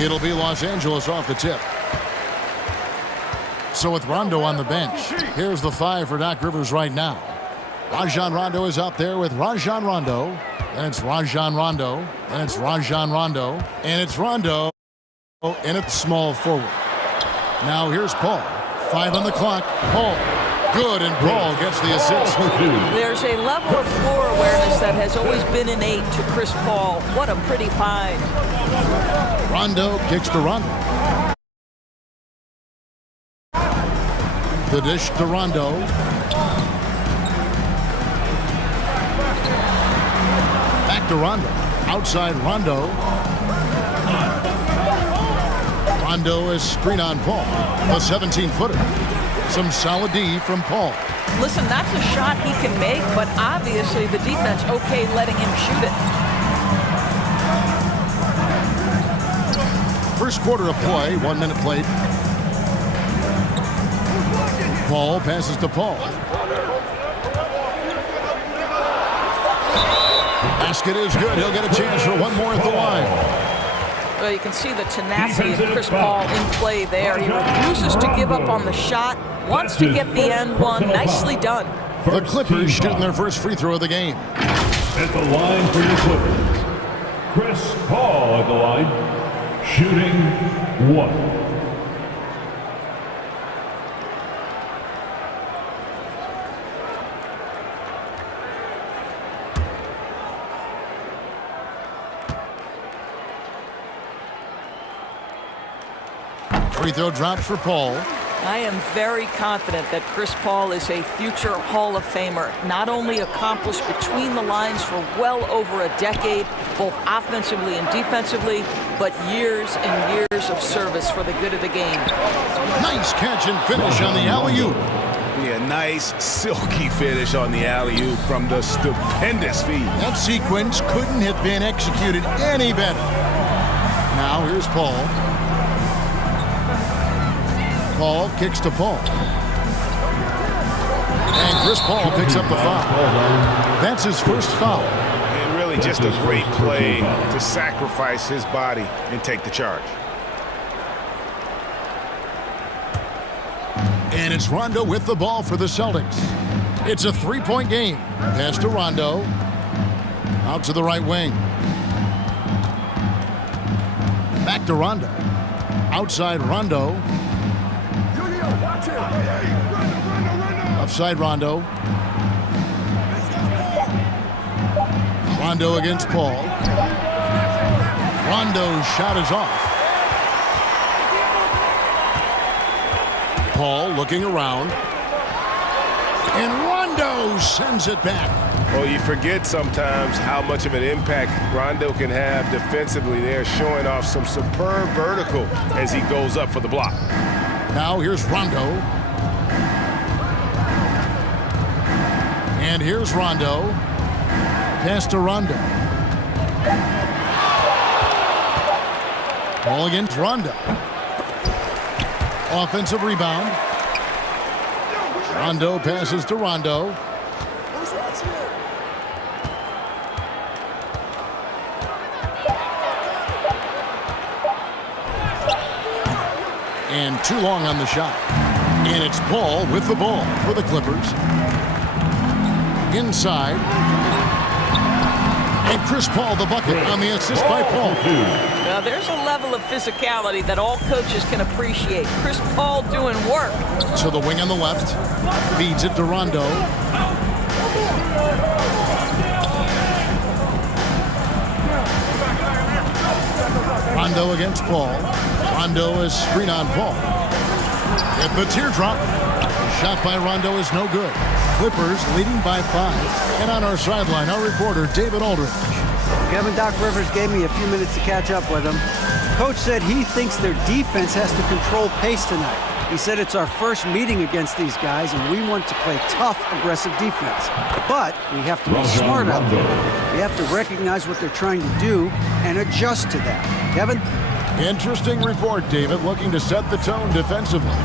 It'll be Los Angeles off the tip. So with Rondo on the bench, here's the 5 for Doc Rivers right now. Rajon Rondo is out there with Rajon Rondo. And it's Rajon Rondo. And it's Rajon Rondo. And it's Rondo. And it's small forward. Now here's Paul. 5 on the clock. Paul. Good, and Paul gets the assist. There's a level of floor awareness that has always been innate to Chris Paul. What a pretty find. Rondo kicks to Rondo. The dish to Rondo. Back to Rondo. Outside Rondo. Rondo is screen on Paul. The 17-footer. Some solid D from Paul. Listen, that's a shot he can make, but obviously the defense okay letting him shoot it. First quarter of play, 1 minute played. Paul passes to Paul. Basket is good. He'll get a chance for one more at the line. Well, you can see the tenacity of Chris Paul in play there. He refuses to give up on the shot, wants to get the end one. Nicely done. The Clippers shooting their first free throw of the game. At the line for your Clippers, Chris Paul at the line, shooting 1. Free throw drops for Paul. I am very confident that Chris Paul is a future Hall of Famer. Not only accomplished between the lines for well over a decade, both offensively and defensively, but years and years of service for the good of the game. Nice catch and finish on the alley-oop. Yeah, nice silky finish on the alley-oop from the stupendous feed. That sequence couldn't have been executed any better. Now here's Paul. Paul kicks to Paul. And Chris Paul picks up the foul. That's his first foul. And really just a great play to sacrifice his body and take the charge. And it's Rondo with the ball for the Celtics. It's a 3-point game. Pass to Rondo. Out to the right wing. Back to Rondo. Outside Rondo. Upside Rondo. Rondo against Paul. Rondo's shot is off. Paul looking around. And Rondo sends it back. Well, you forget sometimes how much of an impact Rondo can have defensively there, showing off some superb vertical as he goes up for the block. Now here's Rondo. And here's Rondo. Pass to Rondo. Ball against Rondo. Offensive rebound. Rondo passes to Rondo. And too long on the shot. And it's Paul with the ball for the Clippers. Inside. And Chris Paul the bucket on the assist by Paul. Now there's a level of physicality that all coaches can appreciate. Chris Paul doing work. To the wing on the left. Feeds it to Rondo. Rondo against Paul. Rondo is screen on Paul. At the teardrop. Shot by Rondo is no good. Clippers leading by 5. And on our sideline, our reporter, David Aldridge. Kevin, Doc Rivers gave me a few minutes to catch up with him. Coach said he thinks their defense has to control pace tonight. He said it's our first meeting against these guys, and we want to play tough, aggressive defense. But we have to be smart out there. We have to recognize what they're trying to do and adjust to that. Kevin? Interesting report, David, looking to set the tone defensively.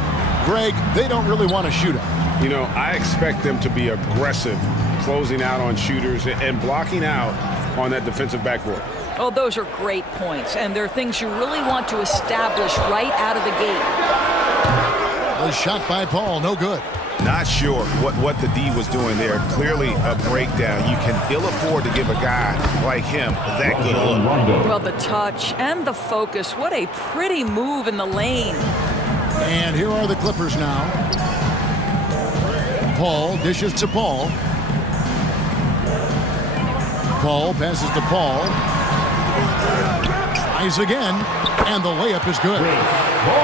Greg, they don't really want to shoot it. You know, I expect them to be aggressive, closing out on shooters and blocking out on that defensive backboard. Oh, those are great points, and they're things you really want to establish right out of the gate. The shot by Paul, no good. Not sure what the D was doing there. Clearly a breakdown. You can ill afford to give a guy like him that good a look. Well, the touch and the focus. What a pretty move in the lane. And here are the Clippers now. Paul dishes to Paul. Paul passes to Paul. Tries again, and the layup is good.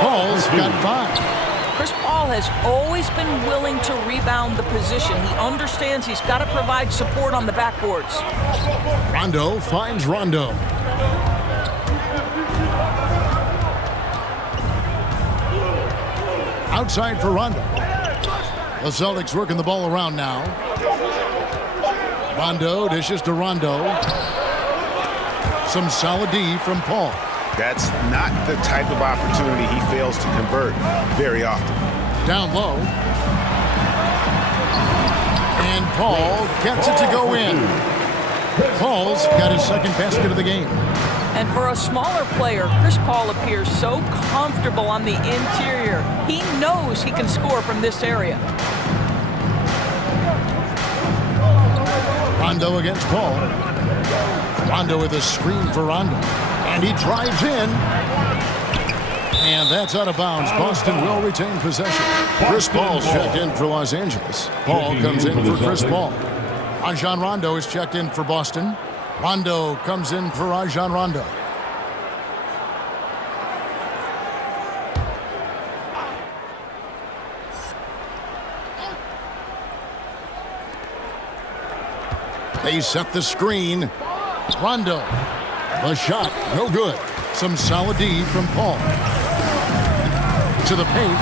Paul's got 5. Chris Paul has always been willing to rebound the position. He understands he's got to provide support on the backboards. Rondo finds Rondo. Outside for Rondo. The Celtics working the ball around now. Rondo dishes to Rondo. Some solid D from Paul. That's not the type of opportunity he fails to convert very often. Down low. And Paul gets it to go in. Paul's got his second basket of the game. And for a smaller player, Chris Paul appears so comfortable on the interior. He knows he can score from this area. Rondo against Paul. Rondo with a screen for Rondo. And he drives in. And that's out of bounds. Boston will retain possession. Chris Paul's checked in for Los Angeles. Paul comes in for Chris Paul. Rajon Rondo is checked in for Boston. Rondo comes in for Rajon Rondo. They set the screen. Rondo. The shot, no good. Some solid D from Paul. To the paint.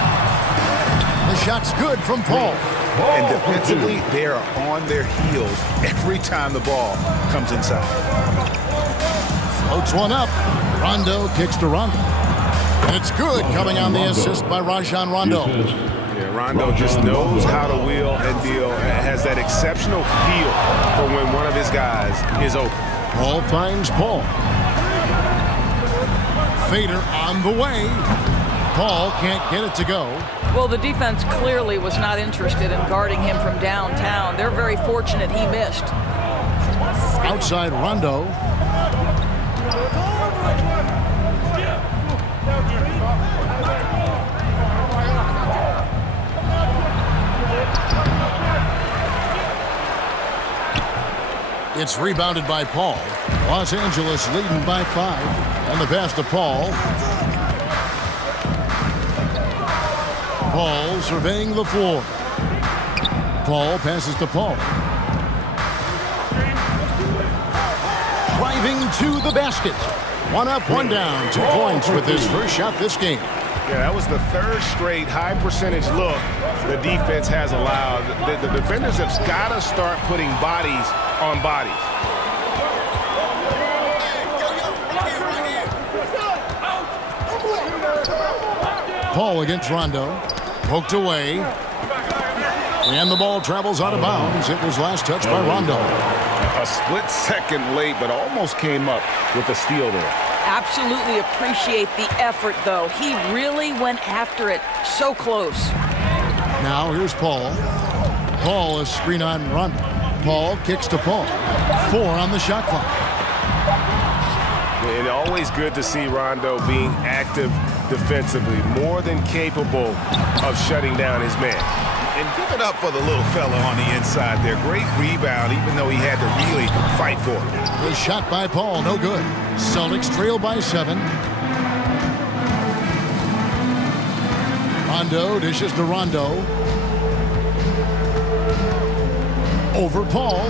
The shot's good from Paul. And defensively, they are on their heels every time the ball comes inside. Floats one up. Rondo kicks to Rondo. And it's good coming on the assist by Rajon Rondo. Yeah, Rondo just knows how to wheel and deal and has that exceptional feel for when one of his guys is open. Paul finds Paul. Fader on the way. Paul can't get it to go. Well, the defense clearly was not interested in guarding him from downtown. They're very fortunate he missed. Outside Rondo. It's rebounded by Paul. Los Angeles leading by 5. And the pass to Paul. Paul surveying the floor. Paul passes to Paul. Driving to the basket. One up, one down. 2 points with his first shot this game. Yeah, that was the third straight high percentage look the defense has allowed. The defenders have got to start putting bodies on bodies. Paul against Rondo. Poked away. And the ball travels out of bounds. It was last touched by Rondo. A split second late, but almost came up with a steal there. Absolutely appreciate the effort, though. He really went after it. So close. Now here's Paul. Paul is screen on Rondo. Paul kicks to Paul. 4 on the shot clock. And always good to see Rondo being active defensively, more than capable of shutting down his man. And give it up for the little fella on the inside there. Great rebound, even though he had to really fight for it. The shot by Paul, no good. Celtics trail by 7. Rondo dishes to Rondo. Over Paul.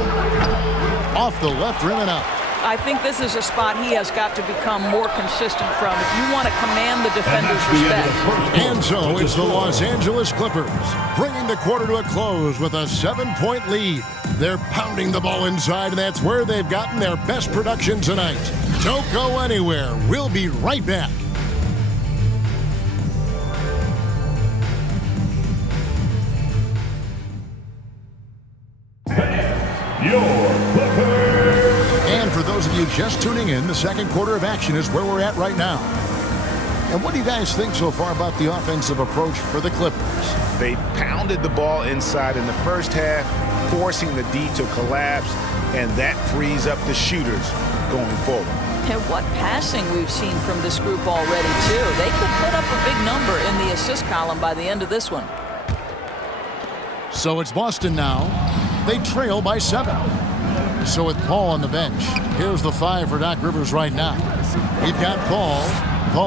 Off the left rim and out. I think this is a spot he has got to become more consistent from if you want to command the defender's respect. And so it's the Los Angeles Clippers bringing the quarter to a close with a 7-point lead. They're pounding the ball inside, and that's where they've gotten their best production tonight. Don't go anywhere. We'll be right back. Your Clippers. And for those of you just tuning in, the second quarter of action is where we're at right now. And what do you guys think so far about the offensive approach for the Clippers? They pounded the ball inside in the first half, forcing the D to collapse, and that frees up the shooters going forward. And what passing we've seen from this group already, too. They could put up a big number in the assist column by the end of this one. So it's Boston now. They trail by 7. So with Paul on the bench, here's the 5 for Doc Rivers right now. We've got Paul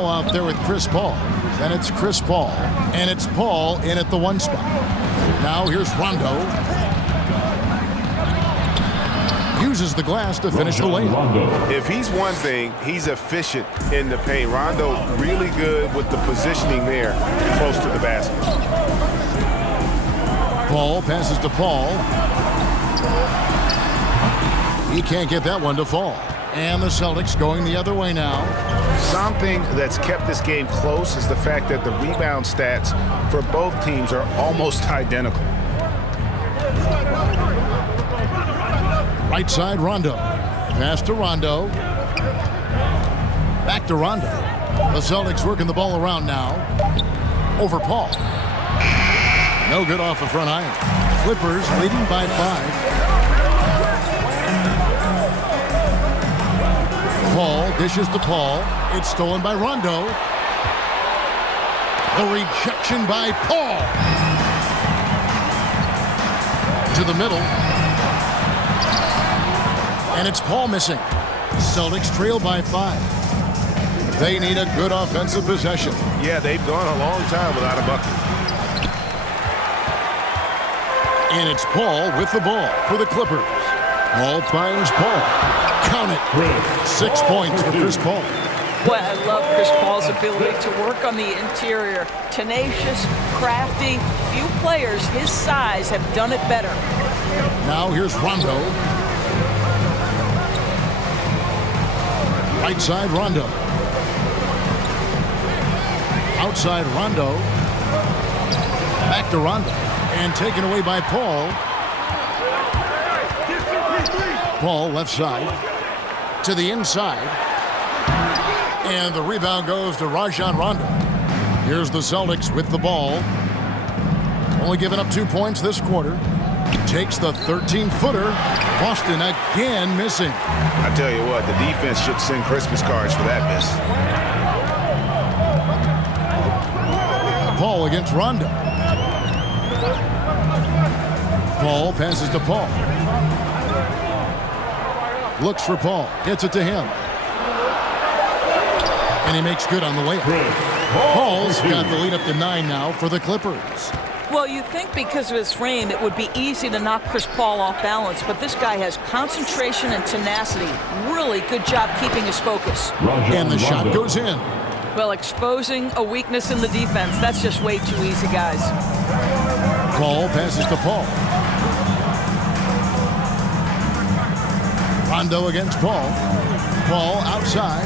out there with Chris Paul. Then it's Chris Paul. And it's Paul in at the 1 spot. Now here's Rondo. Uses the glass to finish the layup. If he's one thing, he's efficient in the paint. Rondo really good with the positioning there close to the basket. Paul passes to Paul. He can't get that one to fall. And the Celtics going the other way now. Something that's kept this game close is the fact that the rebound stats for both teams are almost identical. Right side, Rondo. Pass to Rondo. Back to Rondo. The Celtics working the ball around now. Over Paul. No good off the front iron. Clippers leading by 5. Paul dishes to Paul. It's stolen by Rondo. The rejection by Paul. To the middle. And it's Paul missing. Celtics trail by 5. They need a good offensive possession. Yeah, they've gone a long time without a bucket. And it's Paul with the ball for the Clippers. Paul finds Paul. Count it. 6 points for Chris Paul. Boy, I love Chris Paul's ability to work on the interior. Tenacious, crafty. Few players his size have done it better. Now here's Rondo. Right side, Rondo. Outside, Rondo. Back to Rondo. And taken away by Paul. Paul left side. To the inside. And the rebound goes to Rajon Rondo. Here's the Celtics with the ball. Only giving up 2 points this quarter. Takes the 13-footer. Boston again missing. I tell you what, the defense should send Christmas cards for that miss. Paul against Rondo. Paul passes to Paul. Looks for Paul. Gets it to him. And he makes good on the layup. Paul's got the lead up to 9 now for the Clippers. Well, you think because of his frame, it would be easy to knock Chris Paul off balance, but this guy has concentration and tenacity. Really good job keeping his focus. And the shot goes in. Well, exposing a weakness in the defense, that's just way too easy, guys. Paul passes to Paul. Rondo against Paul. Paul outside.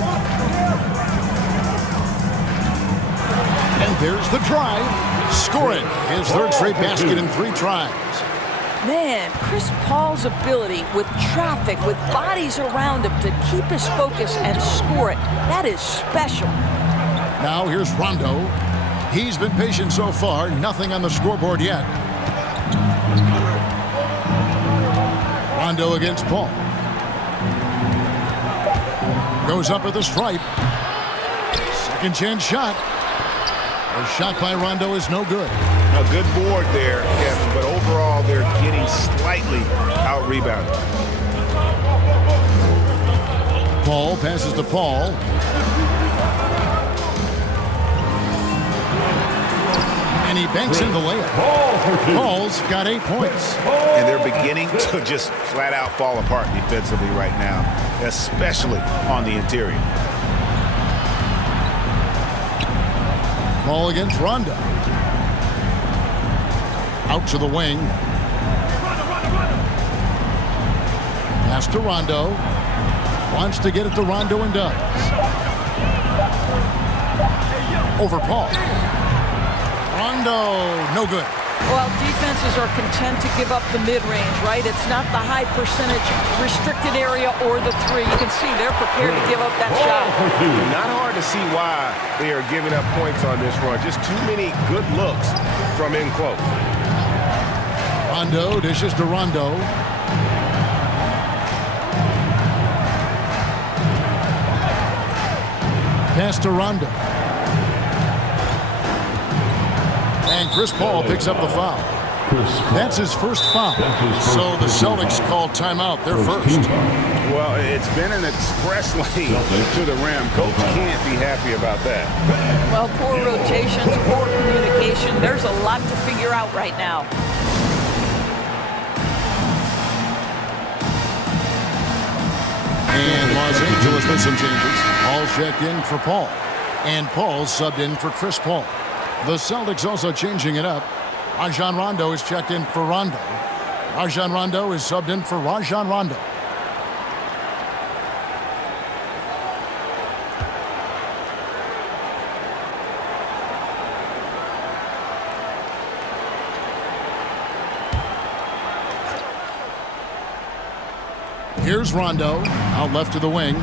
And there's the drive. Scoring his 3rd straight basket in 3 tries. Man, Chris Paul's ability with traffic, with bodies around him to keep his focus and score it, that is special. Now here's Rondo. He's been patient so far. Nothing on the scoreboard yet. Rondo against Paul. Goes up at the stripe. Second chance shot. The shot by Rondo is no good. A good board there, Kevin, but overall they're getting slightly out-rebounded. Paul passes to Paul. And he banks in the layup. Paul's got 8 points. And they're beginning to just flat-out fall apart defensively right now, especially on the interior. Paul against Rondo. Out to the wing. Pass to Rondo. Wants to get it to Rondo and does. Over Paul. Rondo, no good. Well, defenses are content to give up the mid-range, right? It's not the high percentage restricted area or the three. You can see they're prepared to give up that shot. Not hard to see why they are giving up points on this run. Just too many good looks from in close. Rondo dishes to Rondo. Pass to Rondo. And Chris Paul picks up the foul. That's his first foul. So the Celtics call timeout. They're first. Well, it's been an express lane to the rim. Coach can't be happy about that. Well, poor rotations, poor communication. There's a lot to figure out right now. And Los Angeles with some changes. Paul checked in for Paul. And Paul subbed in for Chris Paul. The Celtics also changing it up. Rajon Rondo is checked in for Rondo. Rajon Rondo is subbed in for Rajon Rondo. Here's Rondo, out left to the wing.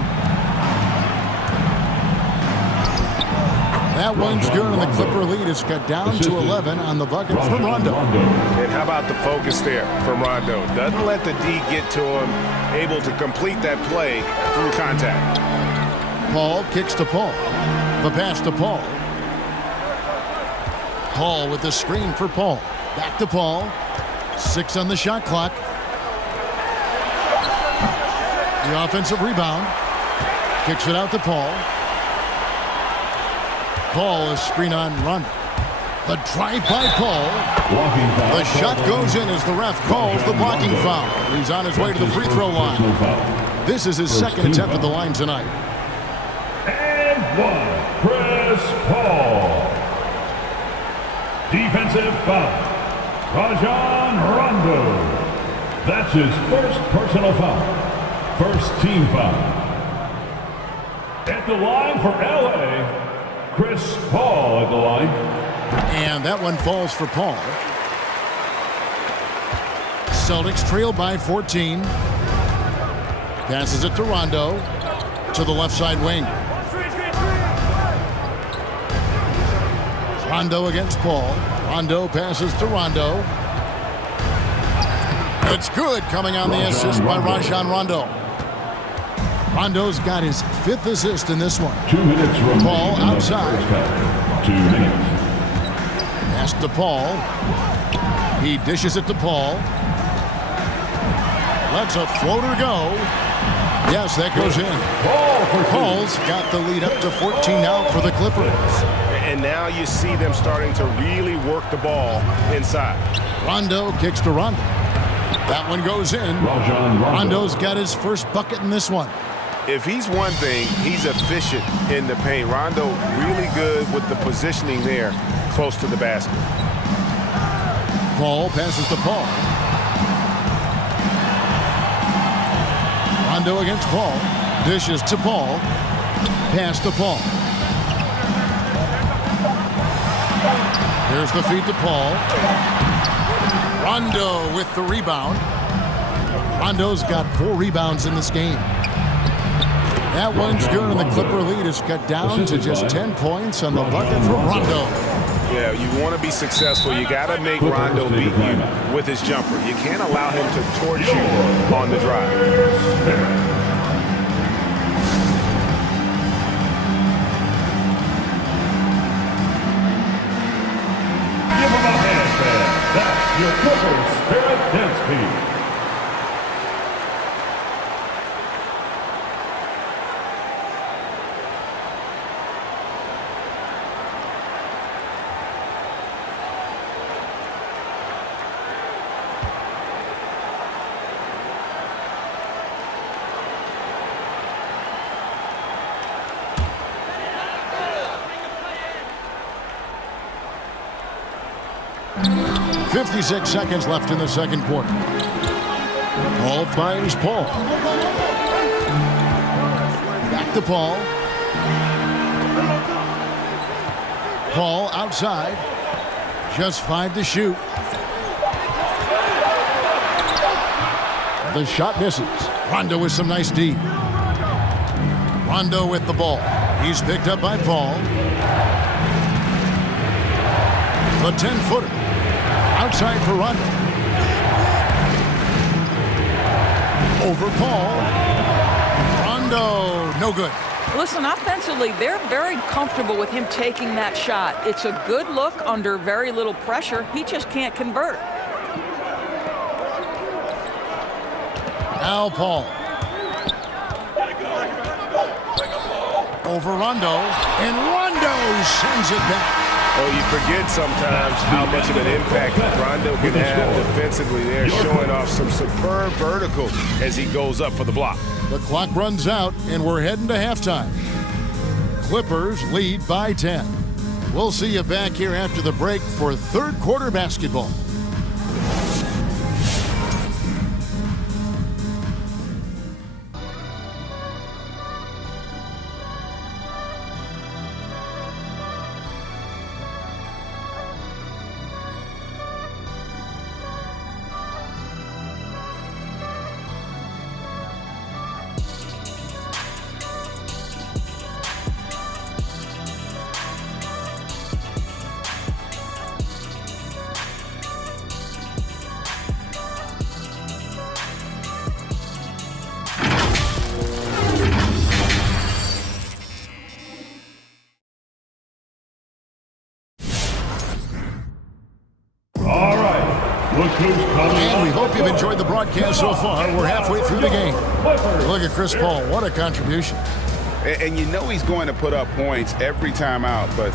That one's good, and the Clipper lead is cut down to 11 on the bucket from Rondo. And how about the focus there from Rondo? Doesn't let the D get to him, able to complete that play through contact. Paul kicks to Paul. The pass to Paul. Paul with the screen for Paul. Back to Paul. 6 on the shot clock. The offensive rebound. Kicks it out to Paul. Paul is screen on Rondo. The drive by Paul. The shot goes in as the ref calls the blocking foul. He's on his way to the free throw line. This is his second attempt at the line tonight. And one, Chris Paul. Defensive foul. Rajon Rondo. That's his first personal foul. First team foul. At the line for LA, Chris Paul at the line. And that one falls for Paul. Celtics trail by 14. Passes it to Rondo. To the left side wing. Rondo against Paul. Rondo passes to Rondo. It's good, coming on the assist by Rajon Rondo. Rondo's got his 5th assist in this one. 2 minutes remaining. Paul outside. 2 minutes. Pass to Paul. He dishes it to Paul. Lets a floater go. Yes, that goes in. Paul's got the lead up to 14 now for the Clippers. And now you see them starting to really work the ball inside. Rondo kicks to Rondo. That one goes in. Rondo's got his first bucket in this one. If he's one thing, he's efficient in the paint. Rondo really good with the positioning there close to the basket. Paul passes to Paul. Rondo against Paul. Dishes to Paul. Pass to Paul. Here's the feed to Paul. Rondo with the rebound. Rondo's got 4 rebounds in this game. That one's good, and the Clipper lead is cut down to just 10 points on the bucket from Rondo. Yeah, you want to be successful. You got to make Rondo beat you with his jumper. You can't allow him to torch you on the drive. Give him a hand, man. That's your Clippers Spirit Dance Team. .56 seconds left in the second quarter. Paul finds Paul. Back to Paul. Paul outside. Just 5 to shoot. The shot misses. Rondo with some nice D. Rondo with the ball. He's picked up by Paul. The 10-footer. Outside for Rondo. Over Paul. Rondo, no good. Listen, offensively, they're very comfortable with him taking that shot. It's a good look under very little pressure. He just can't convert. Now Paul. Over Rondo. And Rondo sends it back. Oh, you forget sometimes how much of an impact Rondo can have defensively there, showing off some superb vertical as he goes up for the block. The clock runs out, and we're heading to halftime. Clippers lead by 10. We'll see you back here after the break for third quarter basketball. And we hope you've enjoyed the broadcast so far. We're halfway through the game. Look at Chris Paul. What a contribution. And you know he's going to put up points every time out, but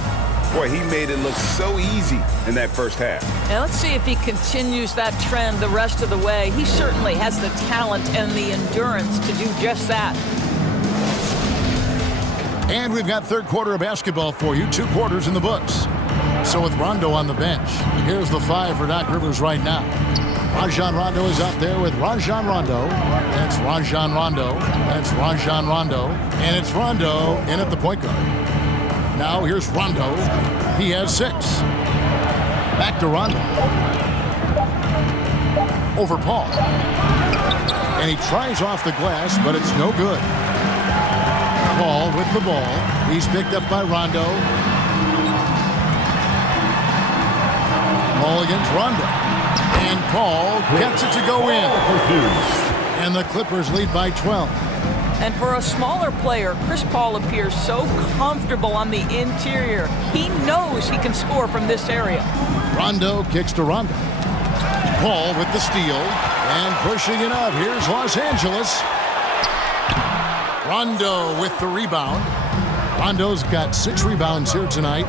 boy, he made it look so easy in that first half. Now let's see if he continues that trend the rest of the way. He certainly has the talent and the endurance to do just that. And we've got third quarter of basketball for you. 2 quarters in the books. So with Rondo on the bench, here's the 5 for Doc Rivers right now. Rajon Rondo is out there with Rajon Rondo. That's Rajon Rondo. That's Rajon Rondo. And it's Rondo in at the point guard. Now here's Rondo. He has 6. Back to Rondo. Over Paul. And he tries off the glass, but it's no good. Paul with the ball. He's picked up by Rondo. Paul against Rondo. And Paul gets it to go in. And the Clippers lead by 12. And for a smaller player, Chris Paul appears so comfortable on the interior. He knows he can score from this area. Rondo kicks to Rondo. Paul with the steal. And pushing it up. Here's Los Angeles. Rondo with the rebound. Rondo's got 6 rebounds here tonight.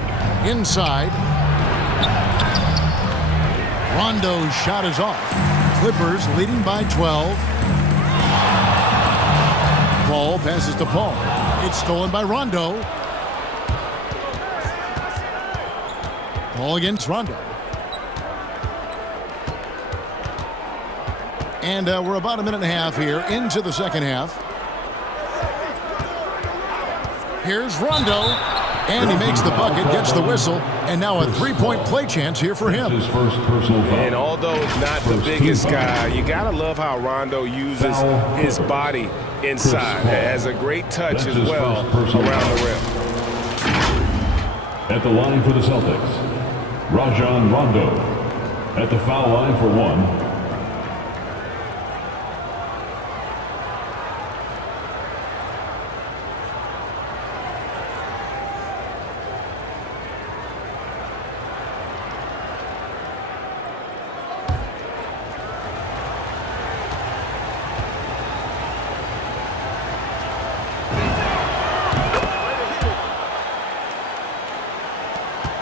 Inside. Rondo's shot is off. Clippers leading by 12. Paul passes to Paul. It's stolen by Rondo. Paul against Rondo. And we're about a minute and a half here into the second half. Here's Rondo. And he makes the bucket, gets the whistle, and now a 3-point play chance here for him. And although it's not the biggest guy, you gotta love how Rondo uses his body inside. Has a great touch as well around the rim. At the line for the Celtics, Rajon Rondo. At the foul line for 1.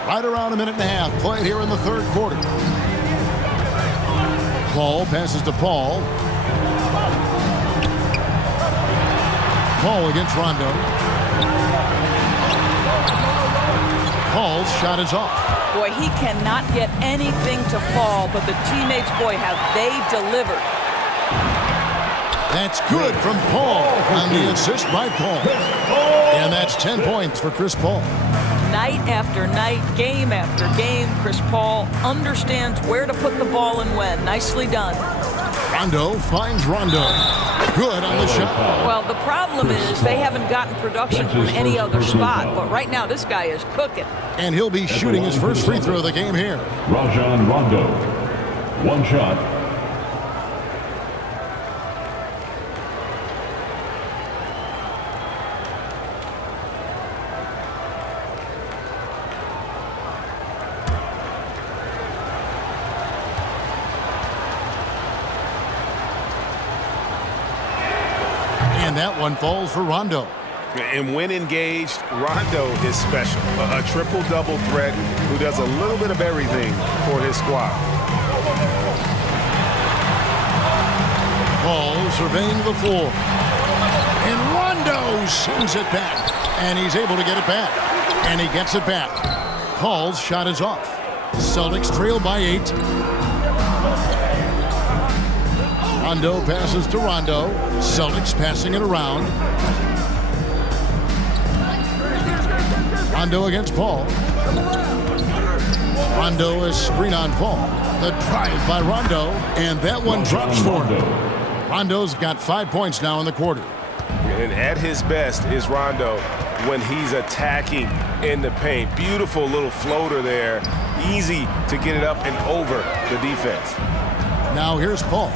Right around a minute and a half played here in the third quarter. Paul passes to Paul. Paul against Rondo. Paul's shot is off. Boy, he cannot get anything to fall, but the teammates, boy, have they delivered. That's good from Paul on the assist by Paul. And that's 10 points for Chris Paul. Night after night, game after game, Chris Paul understands where to put the ball and when. Nicely done. Rondo finds Rondo. Good on the shot. Well, the problem is they haven't gotten production from any other spot, but right now this guy is cooking. And he'll be shooting his first free throw of the game here. Rajon Rondo. One shot. And that one falls for Rondo. And when engaged, Rondo is special. A triple-double threat who does a little bit of everything for his squad. Paul surveying the floor. And Rondo sends it back. And he's able to get it back. And he gets it back. Paul's shot is off. Celtics trail by 8. Rondo passes to Rondo. Celtics passing it around. Rondo against Paul. Rondo is screen on Paul. The drive by Rondo. And that one drops for him. Rondo's got 5 points now in the quarter. And at his best is Rondo when he's attacking in the paint. Beautiful little floater there. Easy to get it up and over the defense. Now here's Paul.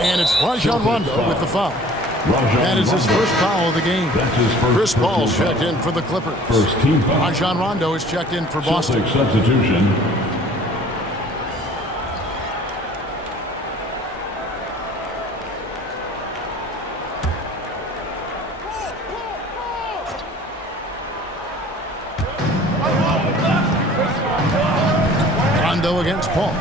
And it's Rajon Rondo with the foul. That is his first foul of the game. Chris Paul's checked in for the Clippers. First team foul. Rajon Rondo is checked in for Boston. Celtics substitution. Rondo against Paul.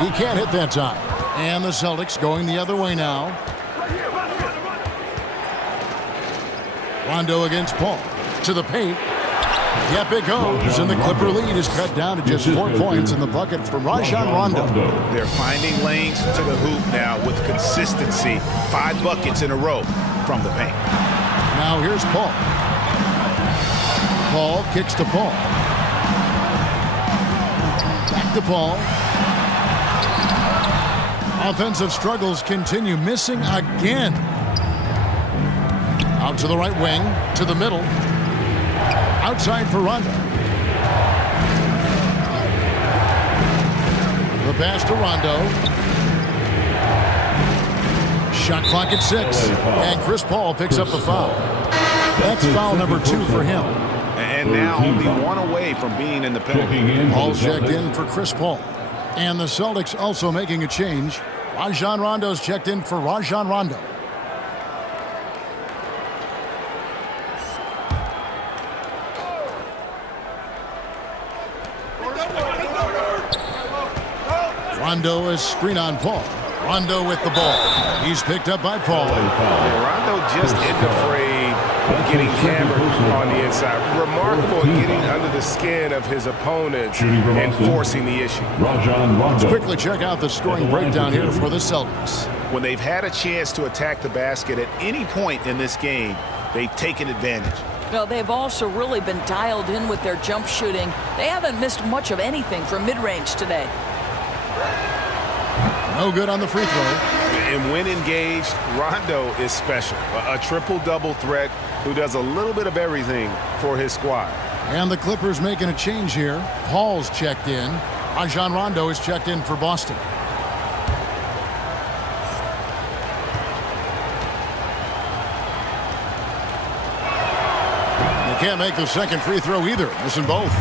He can't hit that time. And the Celtics going the other way now. Rondo against Paul. To the paint. Yep, it goes. And the Clipper lead is cut down to just 4 points in the bucket from Rajon Rondo. They're finding lanes to the hoop now with consistency. 5 buckets in a row from the paint. Now here's Paul. Paul kicks to Paul. Back to Paul. Offensive struggles continue, missing again. Out to the right wing, to the middle. Outside for Rondo. The pass to Rondo. Shot clock at 6. And Chris Paul picks up the foul. That's foul number 2 for him. And now only 1 away from being in the penalty. Paul's checked in for Chris Paul. And the Celtics also making a change. Rajon Rondo's checked in for Rajon Rondo. Rondo is screen on Paul. Rondo with the ball. He's picked up by Paul. Rondo just isn't afraid of getting hammered on the inside. Remarkable at getting under the skin of his opponent and forcing the issue. Let's quickly check out the scoring breakdown here for the Celtics. When they've had a chance to attack the basket at any point in this game, they've taken advantage. Well, they've also really been dialed in with their jump shooting. They haven't missed much of anything from mid-range today. No good on the free throw. And when engaged, Rondo is special. A triple-double threat who does a little bit of everything for his squad. And the Clippers making a change here. Paul's checked in. Rajon Rondo is checked in for Boston. They can't make the second free throw either. Missing both.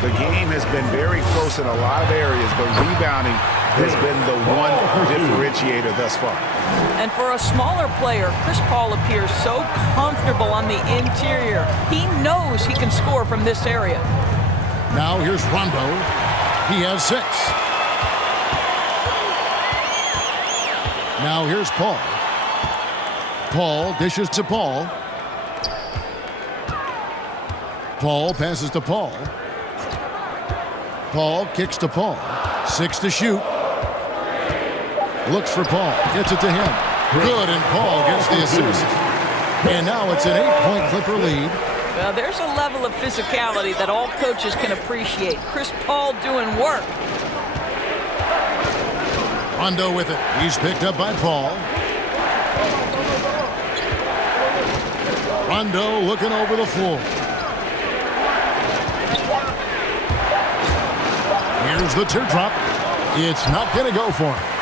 The game has been very close in a lot of areas, but rebounding has been the one differentiator thus far. And for a smaller player, Chris Paul appears so comfortable on the interior. He knows he can score from this area. Now here's Rondo. He has 6. Now here's Paul. Paul dishes to Paul. Paul passes to Paul. Paul kicks to Paul. 6 to shoot. Looks for Paul. Gets it to him. Good, and Paul gets the assist. And now it's an 8-point Clipper lead. Well, there's a level of physicality that all coaches can appreciate. Chris Paul doing work. Rondo with it. He's picked up by Paul. Rondo looking over the floor. Here's the teardrop. It's not going to go for him.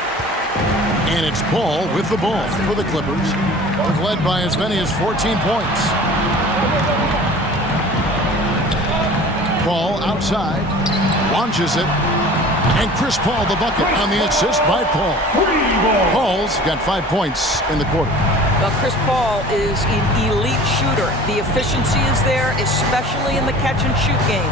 And it's Paul with the ball for the Clippers. They've led by as many as 14 points. Paul outside. Launches it. And Chris Paul the bucket on the assist by Paul. Paul's got 5 points in the quarter. Well, Chris Paul is an elite shooter. The efficiency is there, especially in the catch-and-shoot game.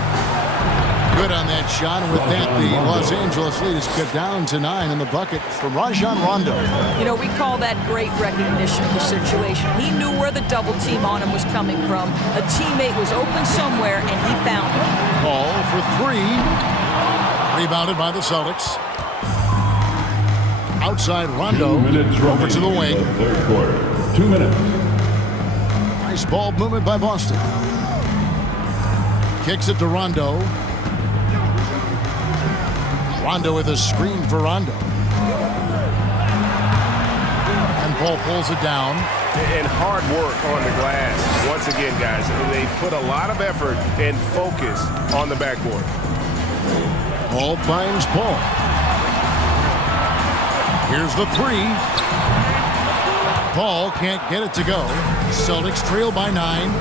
Good on that shot, and with that, the Los Angeles lead is cut down to 9 in the bucket for Rajon Rondo. You know, we call that great recognition of the situation. He knew where the double team on him was coming from. A teammate was open somewhere, and he found it. Paul for 3. Rebounded by the Celtics. Outside Rondo, over to the wing. Third quarter. 2 minutes. Nice ball movement by Boston. Kicks it to Rondo. Rondo with a screen for Rondo. And Paul pulls it down. And hard work on the glass. Once again, guys, they put a lot of effort and focus on the backboard. Paul finds Paul. Here's the 3. Paul can't get it to go. Celtics trail by 9.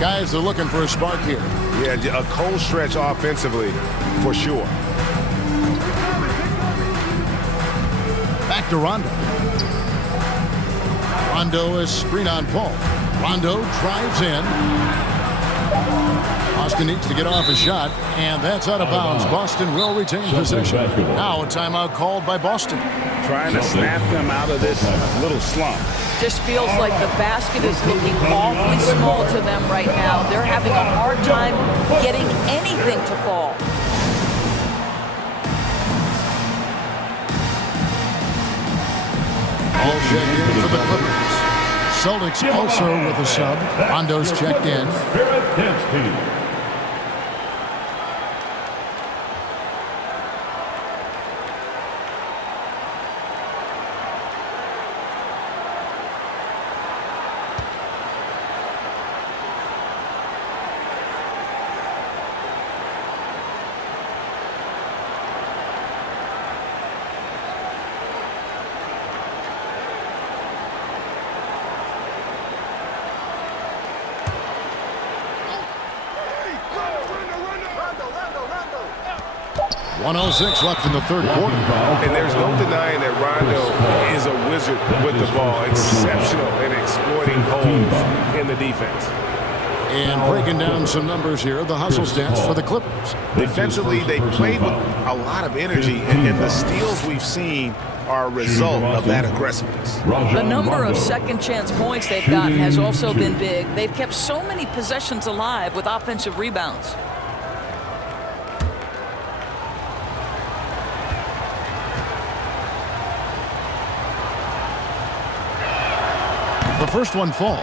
Guys are looking for a spark here. Yeah, a cold stretch offensively, for sure. Back to Rondo. Rondo is screen on Paul. Rondo drives in. Boston needs to get off a shot, and that's out of bounds. Boston will retain possession. Now a timeout called by Boston. Trying to snap them out of this little slump. Just feels like the basket is looking awfully small to them right now. They're having a hard time getting anything to fall. All checked in for the Clippers. Celtics also with a sub. Rondo's checked in. Spirit Dance Team. .106 left in the third quarter. And there's no denying that Rondo is a wizard with the ball. Exceptional in exploiting holes in the defense. And breaking down some numbers here, the hustle stats for the Clippers. Defensively, they played with a lot of energy, and the steals we've seen are a result of that aggressiveness. The number of second chance points they've gotten has also been big. They've kept so many possessions alive with offensive rebounds. The first one falls.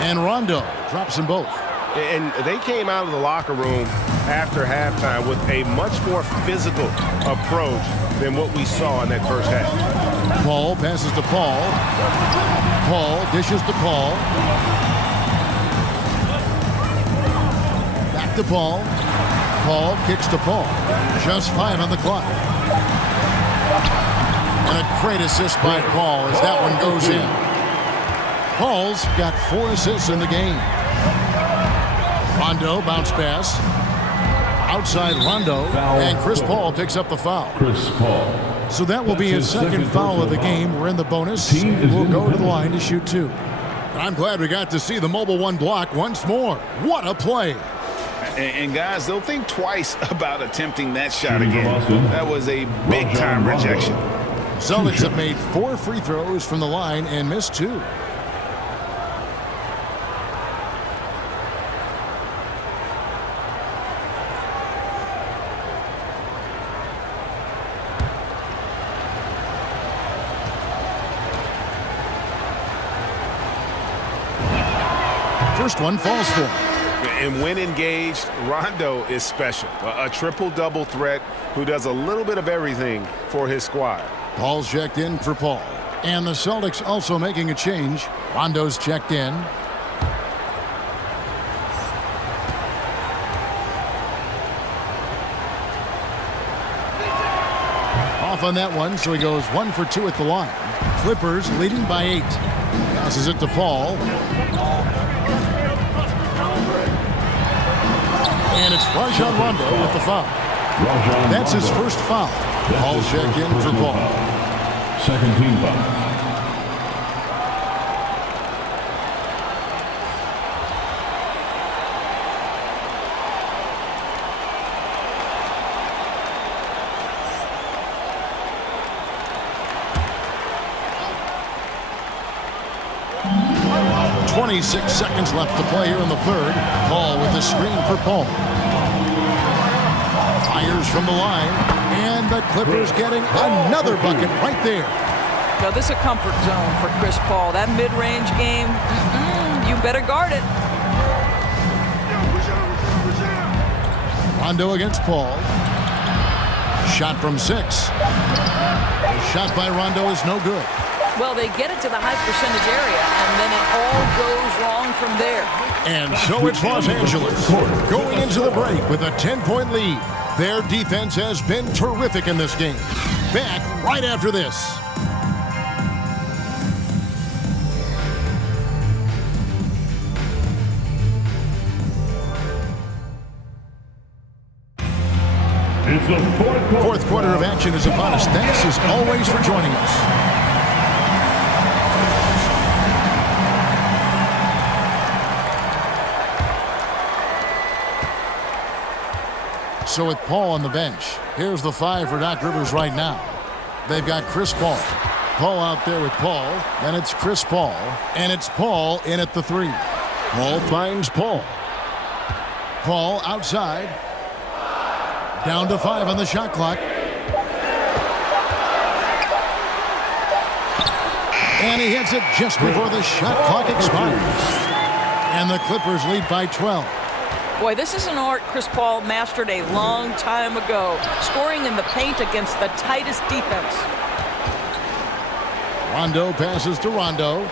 And Rondo drops them both. And they came out of the locker room after halftime with a much more physical approach than what we saw in that first half. Paul passes to Paul. Paul dishes to Paul. Back to Paul. Paul kicks to Paul. Just 5 on the clock. And a great assist by Paul as that one goes in. Paul's got 4 assists in the game. Rondo bounce pass. Outside Rondo, and Chris Paul picks up the foul. Chris Paul. So that will be his second foul of the game. We're in the bonus. We'll go to the line to shoot 2. I'm glad we got to see the Mobile One block once more. What a play. And guys, they'll think twice about attempting that shot again. That was a big-time rejection. Celtics have made 4 free throws from the line and missed 2. First one falls for him. And when engaged, Rondo is special. A triple-double threat who does a little bit of everything for his squad. Paul's checked in for Paul. And the Celtics also making a change. Rondo's checked in. Off on that one, so he goes 1 for 2 at the line. Clippers leading by 8. Passes it to Paul. And it's Rajon Rondo with the foul. That's his first foul. Paul check in for Paul. Second team foul. .26 seconds left to play here in the third. Paul with the screen for Paul. Fires from the line, and the Clippers getting another bucket right there. Now, this is a comfort zone for Chris Paul. That mid-range game, you better guard it. Rondo against Paul. Shot from 6. The shot by Rondo is no good. Well, they get it to the high percentage area, and then it all goes wrong from there. And so it's Los Angeles going into the break with a 10-point lead. Their defense has been terrific in this game. Back right after this. It's the Fourth quarter of action is upon us. Thanks as always for joining us. So with Paul on the bench, here's the 5 for Doc Rivers right now. They've got Chris Paul. Paul out there with Paul. Then it's Chris Paul. And it's Paul in at the 3. Paul finds Paul. Paul outside. Down to 5 on the shot clock. And he hits it just before the shot clock expires. And the Clippers lead by 12. Boy, this is an art Chris Paul mastered a long time ago, scoring in the paint against the tightest defense. Rondo passes to Rondo.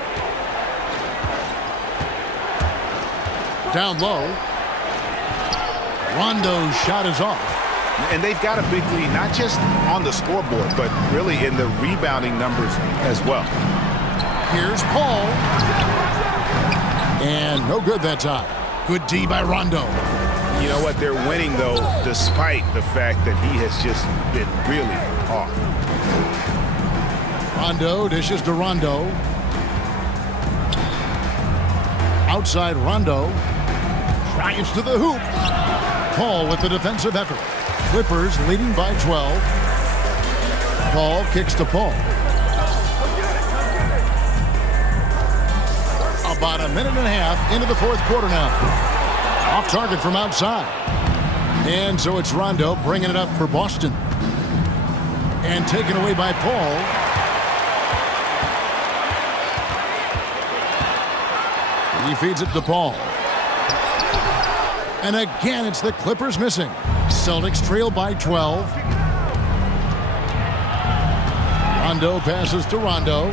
Down low. Rondo's shot is off. And they've got a big lead, not just on the scoreboard, but really in the rebounding numbers as well. Here's Paul. And no good that time. Good D by Rondo. You know what? They're winning, though, despite the fact that he has just been really off. Rondo dishes to Rondo. Outside Rondo. Drives to the hoop. Paul with the defensive effort. Clippers leading by 12. Paul kicks to Paul. About a minute and a half into the fourth quarter now. Off target from outside. And so it's Rondo bringing it up for Boston. And taken away by Paul. He feeds it to Paul. And again, it's the Clippers missing. Celtics trail by 12. Rondo passes to Rondo.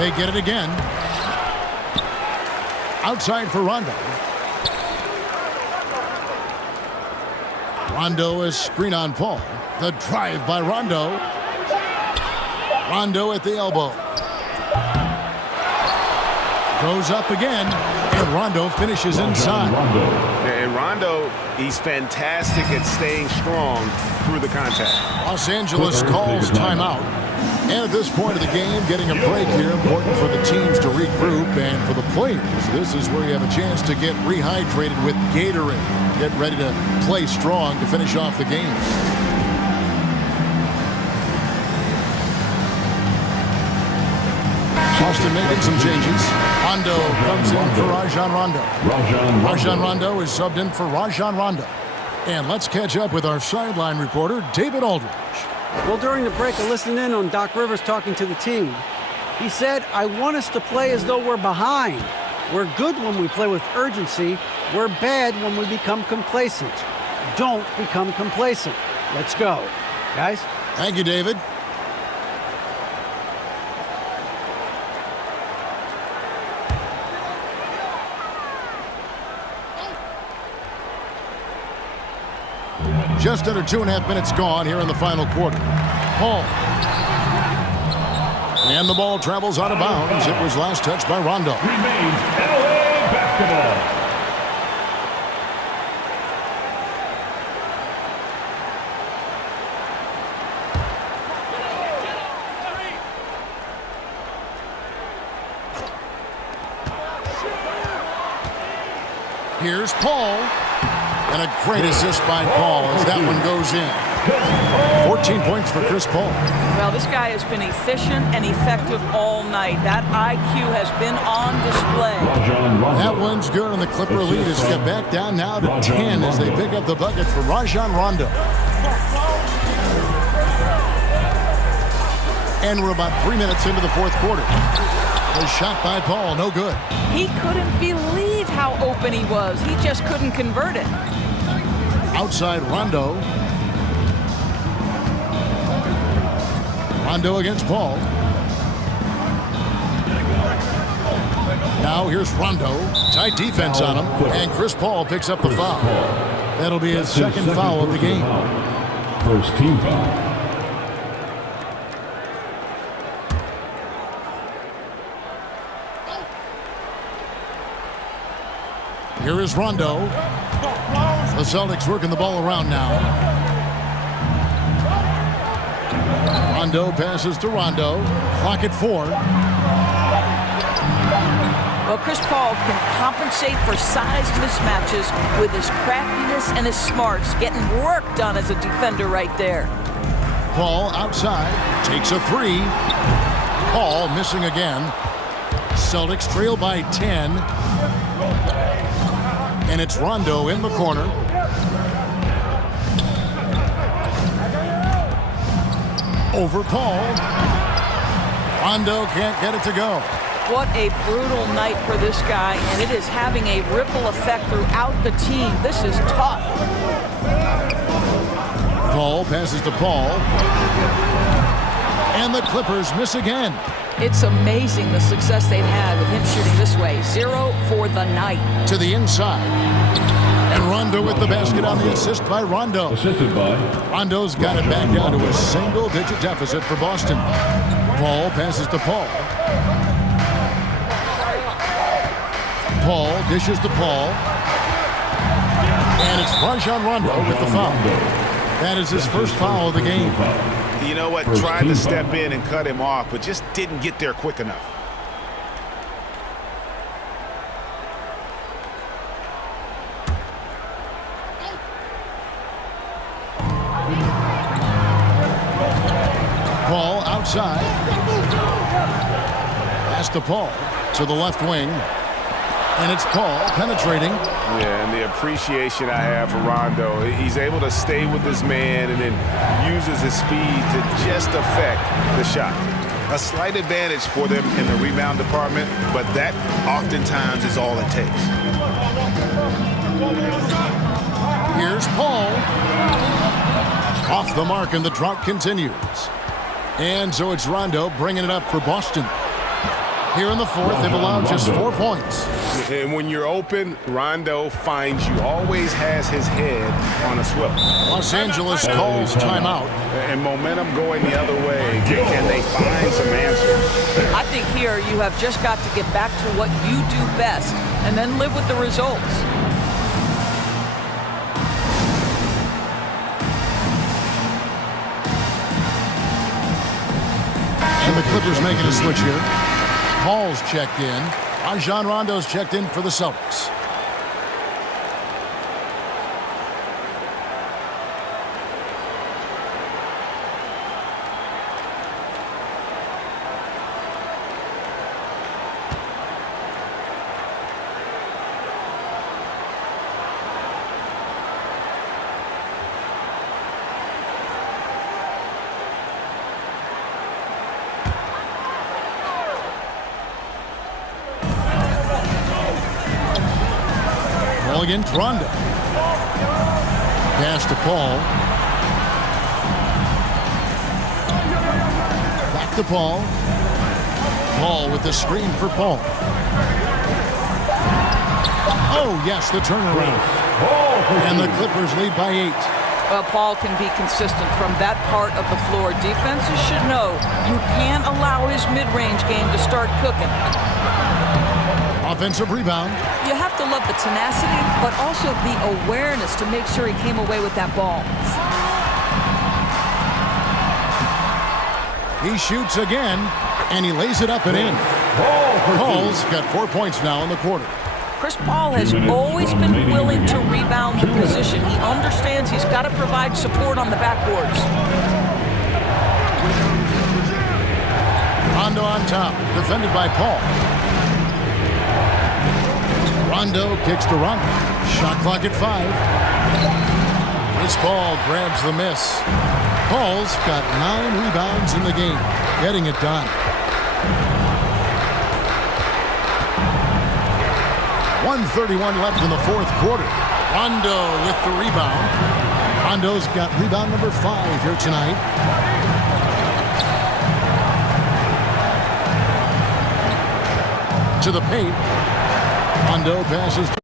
They get it again. Outside for Rondo. Rondo is screen on Paul. The drive by Rondo. Rondo at the elbow. Goes up again, and Rondo finishes inside. And Rondo, he's fantastic at staying strong through the contact. Los Angeles calls timeout. And at this point of the game, getting a break here, important for the teams to regroup, and for the players, this is where you have a chance to get rehydrated with Gatorade. Get ready to play strong to finish off the game. Boston making some changes. Rondo comes in for Rajon Rondo. Rajon Rondo is subbed in for Rajon Rondo. And let's catch up with our sideline reporter, David Aldridge. Well, during the break, I listened in on Doc Rivers talking to the team. He said, I want us to play as though we're behind. We're good when we play with urgency. We're bad when we become complacent. Don't become complacent. Let's go. Guys? Thank you, David. Just under 2.5 minutes gone here in the final quarter. Paul. And the ball travels out of bounds. It was last touched by Rondo. Remains LA basketball. Here's Paul. And a great assist by Paul as that one goes in. 14 points for Chris Paul. Well, this guy has been efficient and effective all night. That IQ has been on display. That one's good, and the Clipper lead is cut back down now to 10 as they pick up the bucket for Rajon Rondo. And we're about 3 minutes into the fourth quarter. A shot by Paul, no good. He couldn't believe how open he was. He just couldn't convert it. Outside Rondo. Rondo against Paul. Now here's Rondo. Tight defense on him. And Chris Paul picks up the foul. That'll be his second foul of the game. First team foul. Here is Rondo. The Celtics working the ball around now. Rondo passes to Rondo. Clock at 4. Well, Chris Paul can compensate for size mismatches with his craftiness and his smarts, getting work done as a defender right there. Paul outside. Takes a 3. Paul missing again. Celtics trail by 10. And it's Rondo in the corner. Over Paul. Rondo can't get it to go. What a brutal night for this guy, and it is having a ripple effect throughout the team. This is tough. Paul passes to Paul. And the Clippers miss again. It's amazing the success they've had with him shooting this way. 0 for the night. To the inside. And Rondo with the basket on the assist by Rondo. Assisted by Rondo's got it back down to a single-digit deficit for Boston. Paul passes to Paul. Paul dishes to Paul. And it's Rajon Rondo with the foul. That is his first foul of the game. You know what? Tried to step in and cut him off, but just didn't get there quick enough. Paul outside. Pass to Paul to the left wing. And it's Paul penetrating. Yeah, and the appreciation I have for Rondo, he's able to stay with this man and then uses his speed to just affect the shot. A slight advantage for them in the rebound department, but that oftentimes is all it takes. Here's Paul. Off the mark, and the drought continues. And so it's Rondo bringing it up for Boston. Here in the fourth, they've allowed just 4 points. And when you're open, Rondo finds you, always has his head on a swivel. Los Angeles calls timeout. And momentum going the other way. Can they find some answers? I think here you have just got to get back to what you do best and then live with the results. the Clippers making a switch here. Paul's checked in. Rajon Rondo's checked in for the Celtics. Against Rondo. Pass to Paul. Back to Paul. Paul with the screen for Paul. Oh, yes, the turnaround. And the Clippers lead by 8. Well, Paul can be consistent from that part of the floor. Defenses should know you can't allow his mid-range game to start cooking. Offensive rebound. You have to love the tenacity, but also the awareness to make sure he came away with that ball. He shoots again, and he lays it up and in. Paul's got 4 points now in the quarter. Chris Paul has always been willing to rebound the position. He understands he's got to provide support on the backboards. Rondo on top, defended by Paul. Rondo kicks to Rondo. Shot clock at 5. Chris Paul grabs the miss. Paul's got 9 rebounds in the game, getting it done. 1:31 left in the fourth quarter. Rondo with the rebound. Rondo's got rebound number 5 here tonight. To the paint. Rondo passes to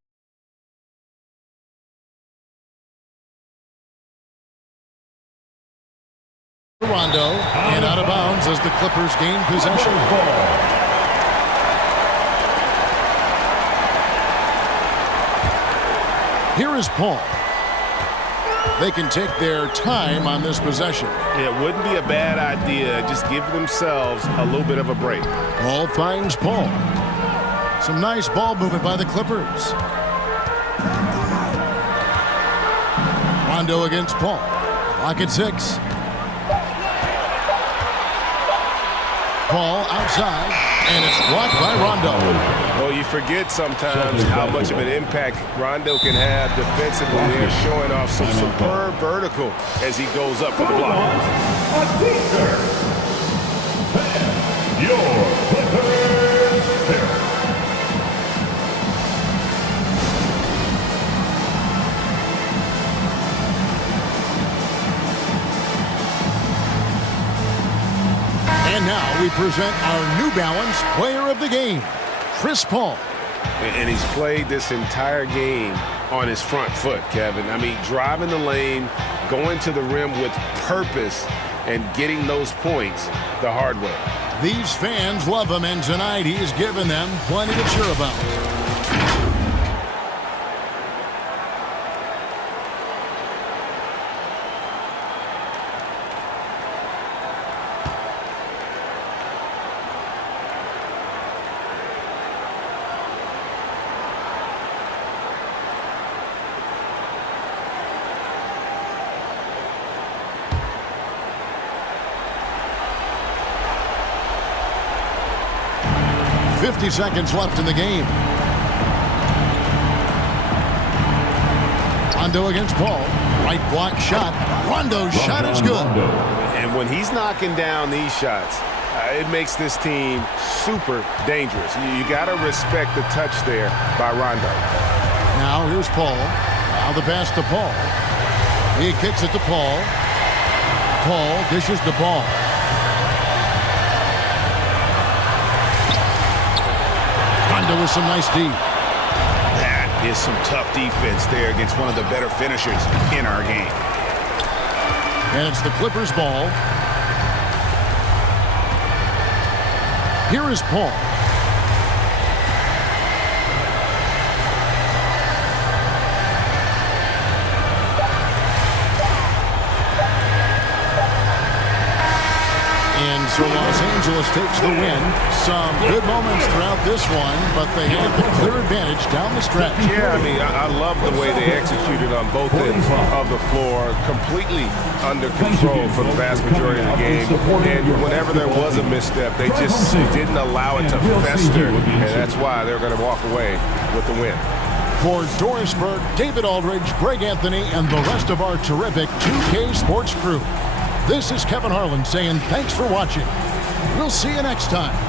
Rondo, and out of bounds as the Clippers gain possession. Here is Paul. They can take their time on this possession. It wouldn't be a bad idea. Just give themselves a little bit of a break. Paul finds Paul. Some nice ball movement by the Clippers. Rondo against Paul. Clock at 6. Paul outside, and it's blocked by Rondo. Well, you forget sometimes how much of an impact Rondo can have defensively. They're showing off some superb vertical as he goes up for the block. Your Clippers pick. And now we present our New Balance Player of the Game, Chris Paul. And he's played this entire game on his front foot, Kevin. I mean, driving the lane, going to the rim with purpose, and getting those points the hard way. These fans love him, and tonight he's given them plenty to cheer about. .50 seconds left in the game. Rondo against Paul. Right block shot. Rondo's shot is good. And when he's knocking down these shots, it makes this team super dangerous. You got to respect the touch there by Rondo. Now here's Paul. Now the pass to Paul. He kicks it to Paul. Paul dishes the ball. Rondo with some nice D. That is some tough defense there against one of the better finishers in our game. And it's the Clippers' ball. Here is Paul. And So Los Angeles takes the win. Some good moments throughout this one, but they had the clear advantage down the stretch. Yeah, I mean, I love the way they executed on both ends of the floor. Completely under control for the vast majority of the game. And whenever there was a misstep, they just didn't allow it to fester. And that's why they're going to walk away with the win. For Doris Burke, David Aldridge, Greg Anthony, and the rest of our terrific 2K Sports crew, this is Kevin Harlan saying thanks for watching. We'll see you next time.